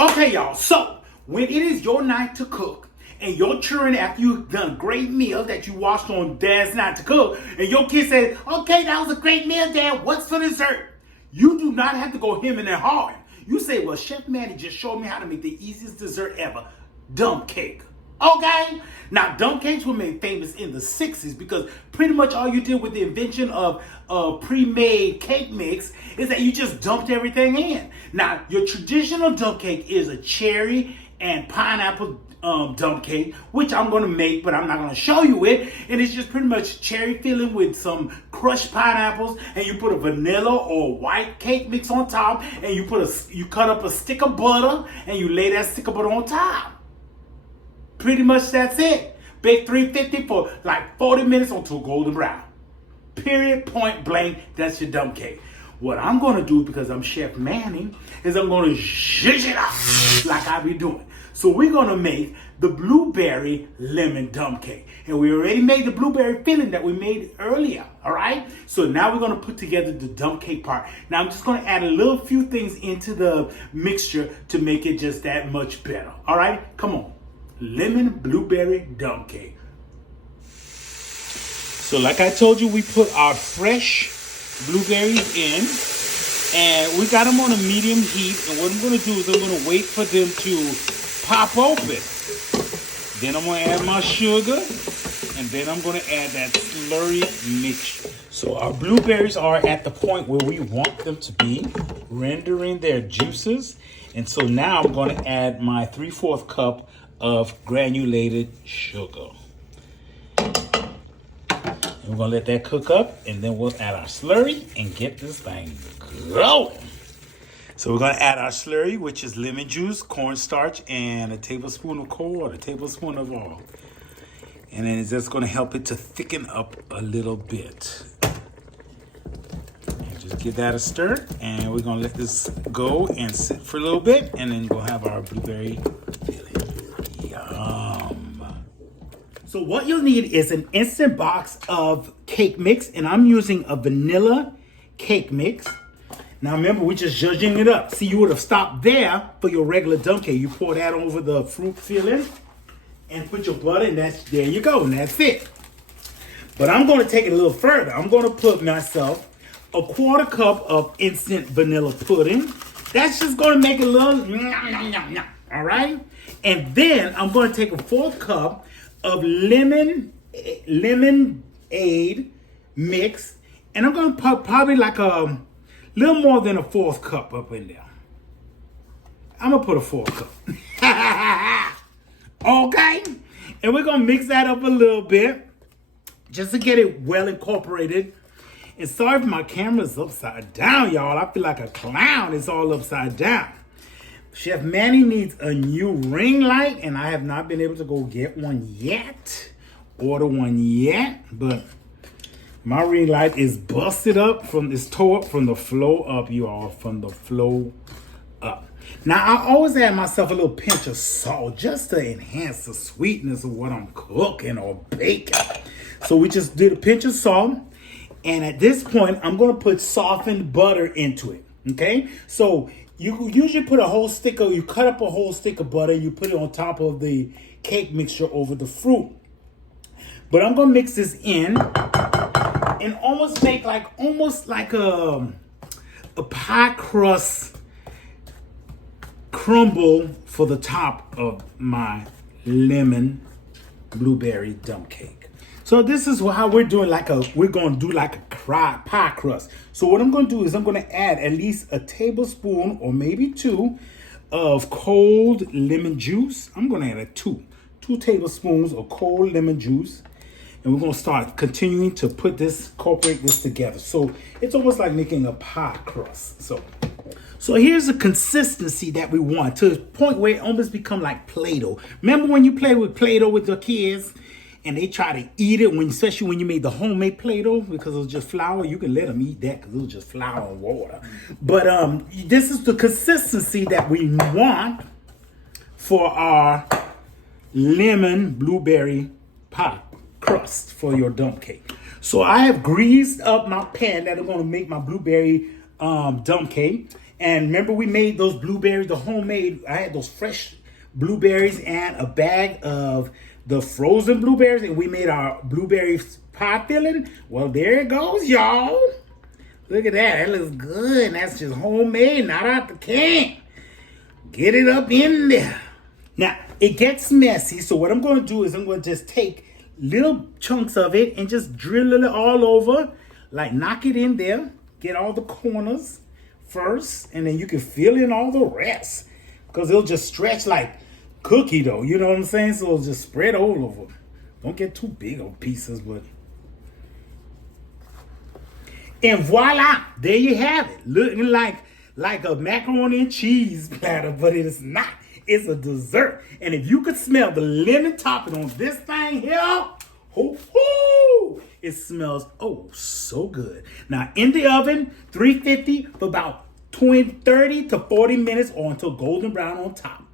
Okay, y'all, so when it is your night to cook, and your children, after you've done a great meal that you watched on Dadznight2cook, and your kid says, okay, that was a great meal, Dad, what's for dessert? You do not have to go hemming and hawing. You say, well, Chef Manny just showed me how to make the easiest dessert ever, dump cake. Okay? Now, dump cakes were made famous in the 60s because pretty much all you did with the invention of pre-made cake mix is that you just dumped everything in. Now, your traditional dump cake is a cherry and pineapple dump cake, which I'm going to make, but I'm not going to show you it. And it's just pretty much cherry filling with some crushed pineapples, and you put a vanilla or white cake mix on top, and you cut up a stick of butter, and you lay that stick of butter on top. Pretty much that's it. Bake 350 for like 40 minutes until golden brown. Period, point blank, that's your dump cake. What I'm going to do, because I'm Chef Manny, is I'm going to zhuzh it up like I be doing. So we're going to make the blueberry lemon dump cake. And we already made the blueberry filling that we made earlier, all right? So now we're going to put together the dump cake part. Now I'm just going to add a little few things into the mixture to make it just that much better, all right? Come on. Lemon blueberry dump cake. So like I told you, we put our fresh blueberries in, and we got them on a medium heat. And what I'm going to do is I'm going to wait for them to pop open. Then I'm going to add my sugar, and then I'm going to add that slurry mixture. So our blueberries are at the point where we want them to be, rendering their juices. And so now I'm going to add my 3/4 cup of granulated sugar. And we're going to let that cook up, and then we'll add our slurry and get this thing going. So we're going to add our slurry, which is lemon juice, cornstarch, and a tablespoon of cold water, a tablespoon of oil. And then it's just going to help it to thicken up a little bit. And just give that a stir, and we're going to let this go and sit for a little bit, and then we'll have our blueberry filling. Yum. So what you'll need is an instant box of cake mix, and I'm using a vanilla cake mix. Now remember, we're just zhuzhing it up. See, you would have stopped there for your regular dump cake. You pour that over the fruit filling and put your butter, and there you go, and that's it. But I'm going to take it a little further. I'm going to put myself a 1/4 cup of instant vanilla pudding. That's just going to make it a little all right? And then I'm going to take a 1/4 cup of lemonade mix, and I'm going to put probably like a little more than a 1/4 cup up in there. I'm going to put a 1/4 cup. Okay? And we're going to mix that up a little bit just to get it well incorporated. And sorry if my camera's upside down, y'all. I feel like a clown. It's all upside down. Chef Manny needs a new ring light, and I have not been able to go get one yet. Order one yet, but my ring light is busted up from this toe up from the flow up, you all, from the flow up. Now, I always add myself a little pinch of salt just to enhance the sweetness of what I'm cooking or baking. So we just did a pinch of salt, and at this point, I'm going to put softened butter into it, okay? So you usually put you cut up a whole stick of butter, you put it on top of the cake mixture over the fruit. But I'm going to mix this in and almost make like a pie crust crumble for the top of my lemon blueberry dump cake. So this is how we're doing we're going to do like a pie crust. So what I'm going to do is I'm going to add at least a tablespoon or maybe 2 of cold lemon juice. I'm going to add two tablespoons of cold lemon juice. And we're going to start continuing to incorporate this together. So it's almost like making a pie crust. So here's the consistency that we want, to the point where it almost become like Play-Doh. Remember when you play with Play-Doh with your kids and they try to eat it, especially when you made the homemade Play-Doh, because it was just flour? You can let them eat that because it was just flour and water. But this is the consistency that we want for our lemon blueberry pie crust for your dump cake. So I have greased up my pan that I'm going to make my blueberry dump cake. And remember we made those blueberries, the homemade, I had those fresh blueberries and a bag of the frozen blueberries, and we made our blueberry pie filling. Well, there it goes, y'all. Look at that. That looks good. And that's just homemade, not out the can. Get it up in there. Now, it gets messy, so what I'm going to do is I'm going to just take little chunks of it and just drill it all over. Like, knock it in there. Get all the corners first, and then you can fill in all the rest. Because it'll just stretch like cookie dough, you know what I'm saying? So it'll just spread all over. Don't get too big of pieces, but... And voila, there you have it. Looking like a macaroni and cheese platter, but it is not. It's a dessert. And if you could smell the lemon topping on this thing here, hoo-hoo, it smells so good. Now in the oven, 350 for about 30 to 40 minutes or until golden brown on top.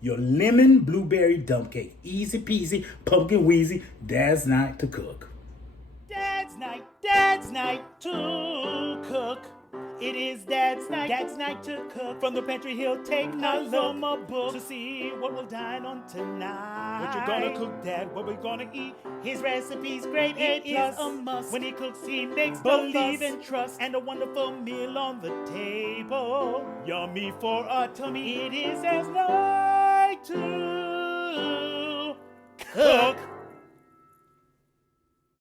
Your lemon blueberry dump cake. Easy peasy, pumpkin wheezy, Dadznight2cook. Dadznight2cook. It is Dadznight2cook. From the pantry he'll take a look my book to see what we'll dine on tonight. What you're gonna cook, Dad? What we're gonna eat? His recipe's great, it is a must. When he cooks, he makes believe and trust, and a wonderful meal on the table. Yummy for our tummy. It is Dadznight2cook.